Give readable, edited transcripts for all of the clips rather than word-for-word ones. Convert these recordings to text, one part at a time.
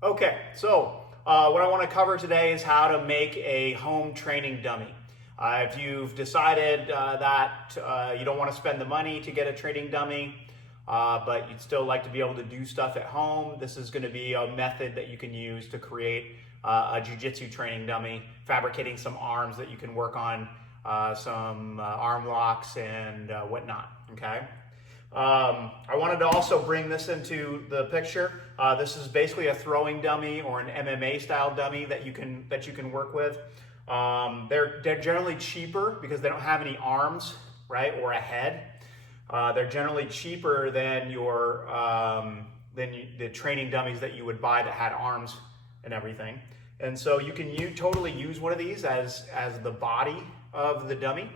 Okay, so what I want to cover today is how to make a home training dummy. If you've decided that you don't want to spend the money to get a training dummy, but you'd still like to be able to do stuff at home, this is going to be a method that you can use to create a jiu-jitsu training dummy, fabricating some arms that you can work on, some arm locks and whatnot, okay? I wanted to also bring this into the picture. This is basically a throwing dummy or an MMA style dummy that you can work with. They're generally cheaper because they don't have any arms, right, or a head. They're generally cheaper than the training dummies that you would buy that had arms and everything. And so you can totally use one of these as the body of the dummy.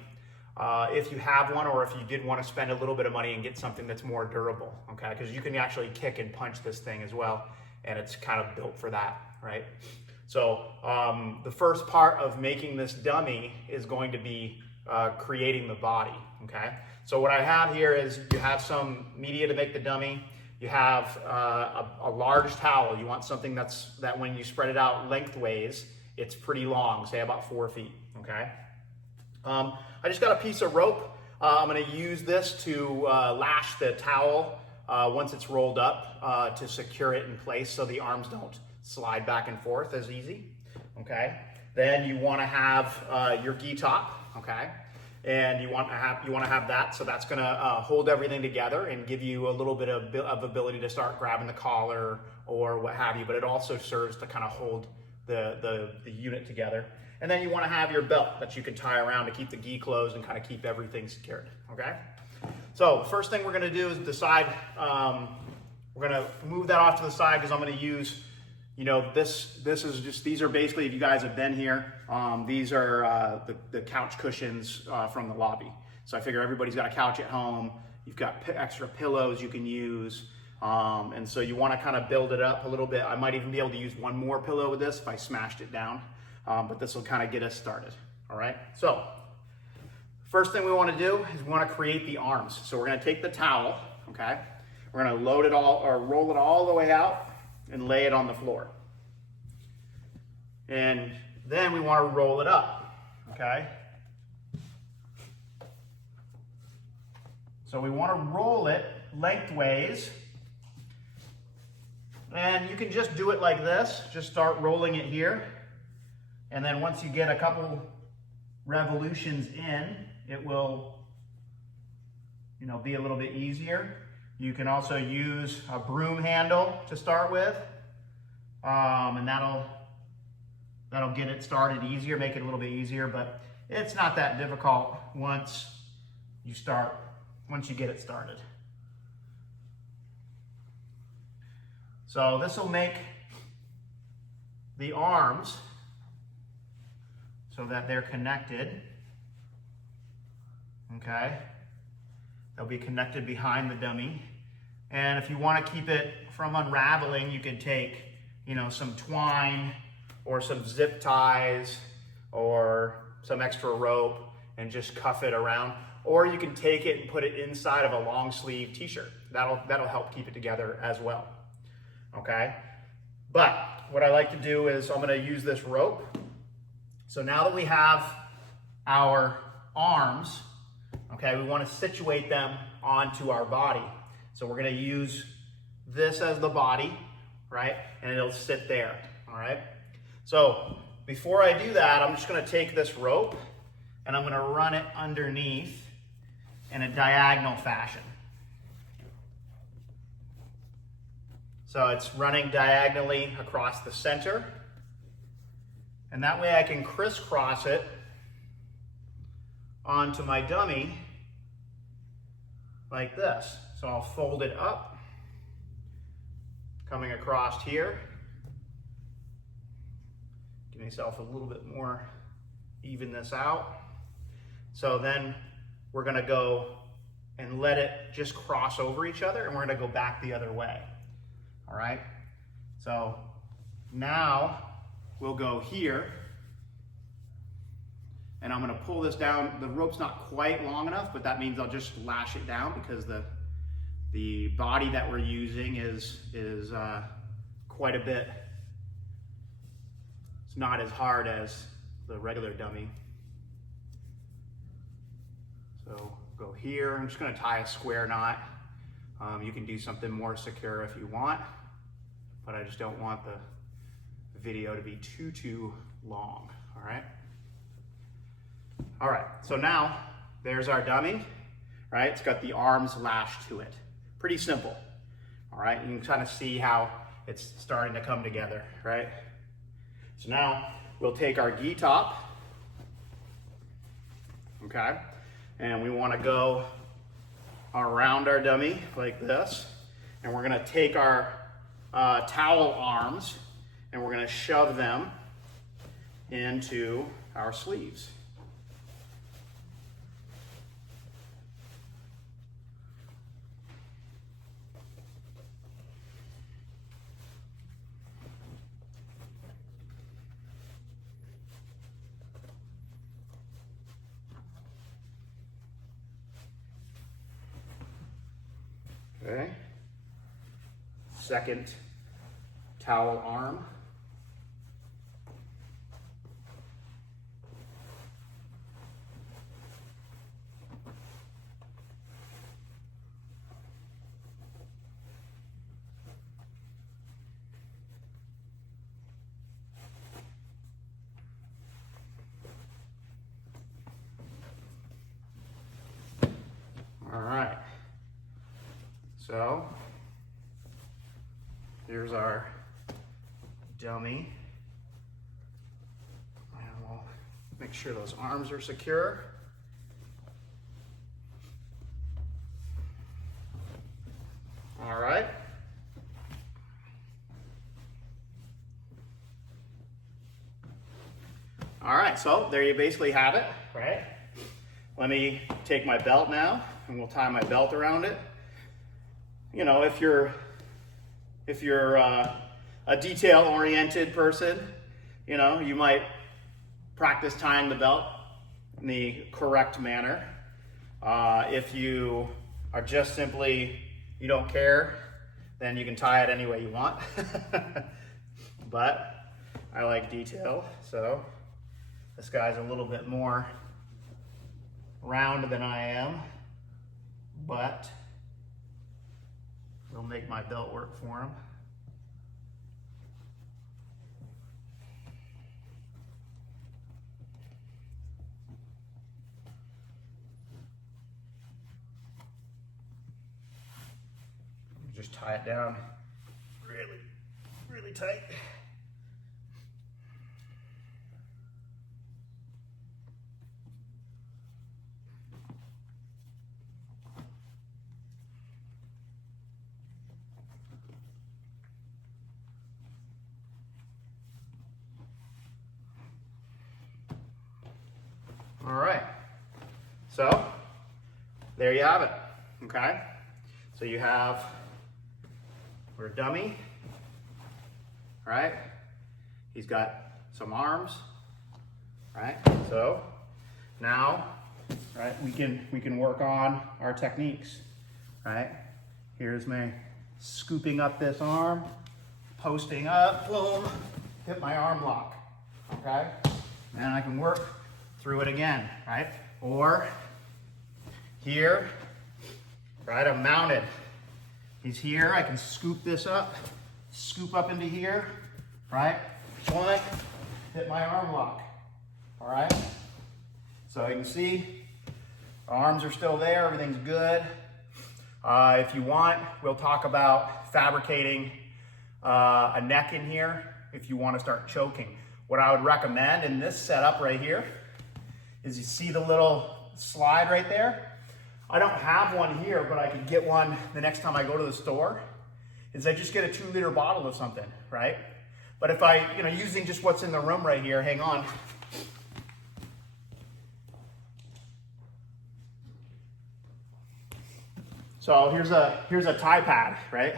If you have one, or if you did want to spend a little bit of money and get something that's more durable, okay? Because you can actually kick and punch this thing as well, and it's kind of built for that, right? So the first part of making this dummy is going to be creating the body, okay? So what I have here is you have some media to make the dummy. You have a large towel. You want something that when you spread it out lengthways, it's pretty long, say about 4 feet, okay? I just got a piece of rope. I'm going to use this to lash the towel once it's rolled up to secure it in place so the arms don't slide back and forth as easy. Okay. Then you want to have your gi top. Okay. And you want to have that, so that's going to hold everything together and give you a little bit of ability to start grabbing the collar or what have you. But it also serves to kind of hold the unit together. And then you want to have your belt that you can tie around to keep the gi closed and kind of keep everything secured, okay? So the first thing we're going to do is decide, we're going to move that off to the side because I'm going to use, these are basically, if you guys have been here, these are the couch cushions from the lobby. So I figure everybody's got a couch at home. You've got extra pillows you can use. And so you want to kind of build it up a little bit. I might even be able to use one more pillow with this if I smashed it down. But this will kind of get us started, all right? So, first thing we want to do is we want to create the arms. So we're going to take the towel, okay? We're going to load it all, or roll it all the way out and lay it on the floor. And then we want to roll it up, okay? So we want to roll it lengthways. And you can just do it like this. Just start rolling it here. And then once you get a couple revolutions in, it will, be a little bit easier. You can also use a broom handle to start with, and that'll get it started easier, make it a little bit easier. But it's not that difficult once you get it started. So this will make the arms so that they're connected, okay? They'll be connected behind the dummy. And if you want to keep it from unraveling, you can take, some twine or some zip ties or some extra rope and just cuff it around. Or you can take it and put it inside of a long sleeve t-shirt. That'll help keep it together as well, okay? But what I like to do is I'm going to use this rope. So now that we have our arms, okay, we want to situate them onto our body. So we're going to use this as the body, right? And it'll sit there, all right? So before I do that, I'm just going to take this rope and I'm going to run it underneath in a diagonal fashion. So it's running diagonally across the center. And that way I can crisscross it onto my dummy like this. So I'll fold it up, coming across here. Give myself a little bit more, even this out. So then we're gonna go and let it just cross over each other, and we're gonna go back the other way, all right? So now, we'll go here, and I'm going to pull this down. The rope's not quite long enough, but that means I'll just lash it down because the body that we're using is quite a bit It's not as hard as the regular dummy. So go here. I'm just going to tie a square knot. You can do something more secure if you want, but I just don't want the video to be too long. All right. All right. So now there's our dummy. Right. It's got the arms lashed to it. Pretty simple. All right. You can kind of see how it's starting to come together. Right. So now we'll take our gi top. Okay. And we want to go around our dummy like this. And we're going to take our towel arms and we're going to shove them into our sleeves. Okay. Second towel arm. All right. So here's our dummy. And we'll make sure those arms are secure. All right. All right, so there you basically have it, right? Let me take my belt now and we'll tie my belt around it. You know, if you're a detail-oriented person, you know, you might practice tying the belt in the correct manner. If you are just simply, you don't care, then you can tie it any way you want. But I like detail, so this guy's a little bit more round than I am, but we'll make my belt work for him. Just tie it down really tight. All right, so there you have it, okay? So you have our dummy, right? He's got some arms, right? So now, right, we can work on our techniques, right? Here's me scooping up this arm, posting up, boom, hit my arm lock, okay? And I can work through it again, right? Or here, right, I'm mounted. He's here, I can scoop this up, scoop up into here, right? One, hit my arm lock, all right? So you can see, arms are still there, everything's good. If you want, we'll talk about fabricating a neck in here if you want to start choking. What I would recommend in this setup right here is you see the little slide right there? I don't have one here, but I could get one the next time I go to the store, is I just get a 2-liter bottle of something, right? But if I, using just what's in the room right here, hang on. So here's a tie pad, right?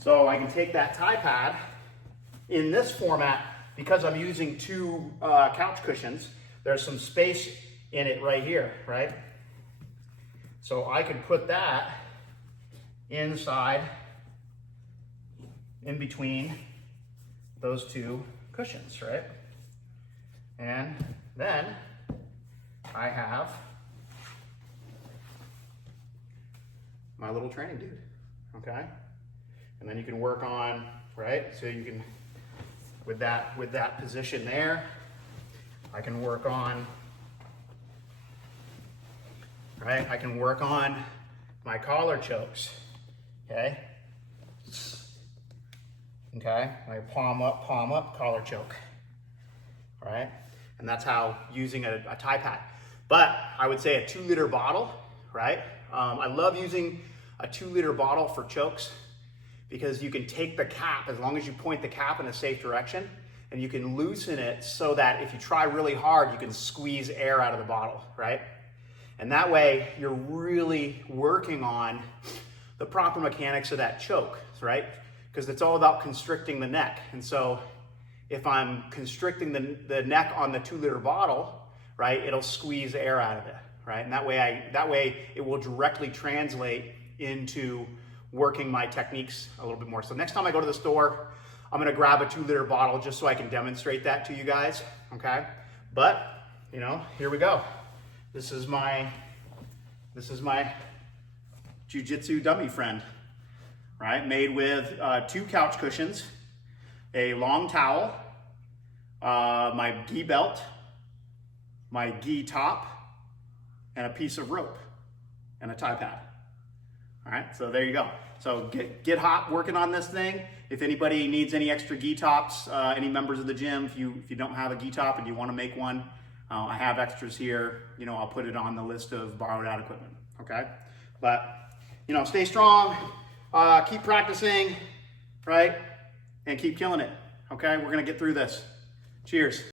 So I can take that tie pad in this format because I'm using 2 couch cushions. There's some space in it right here, right? So I can put that inside, in between those 2 cushions, right? And then I have my little training dude, okay? And then you can work on, right? So you can, with that position there, I can work on, right? I can work on my collar chokes, okay? Okay, my palm up, collar choke, all right? And that's how using a tie pad. But I would say a 2-liter bottle, right? I love using a 2-liter bottle for chokes because you can take the cap, as long as you point the cap in a safe direction, and you can loosen it so that if you try really hard, you can squeeze air out of the bottle, right? And that way you're really working on the proper mechanics of that choke, right? Because it's all about constricting the neck. And so if I'm constricting the neck on the 2-liter bottle, right, it'll squeeze air out of it, right? And that way it will directly translate into working my techniques a little bit more. So next time I go to the store, I'm gonna grab a 2-liter bottle just so I can demonstrate that to you guys, okay? But, you know, here we go. This is my Jiu-Jitsu dummy friend, right? Made with 2 couch cushions, a long towel, my gi belt, my gi top, and a piece of rope, and a tie pad. All right, so there you go. So get hot working on this thing. If anybody needs any extra gi tops, any members of the gym, if you don't have a gi top and you want to make one, I have extras here. You know, I'll put it on the list of borrowed out equipment. Okay, but you know, stay strong, keep practicing, right, and keep killing it. Okay, we're gonna get through this. Cheers.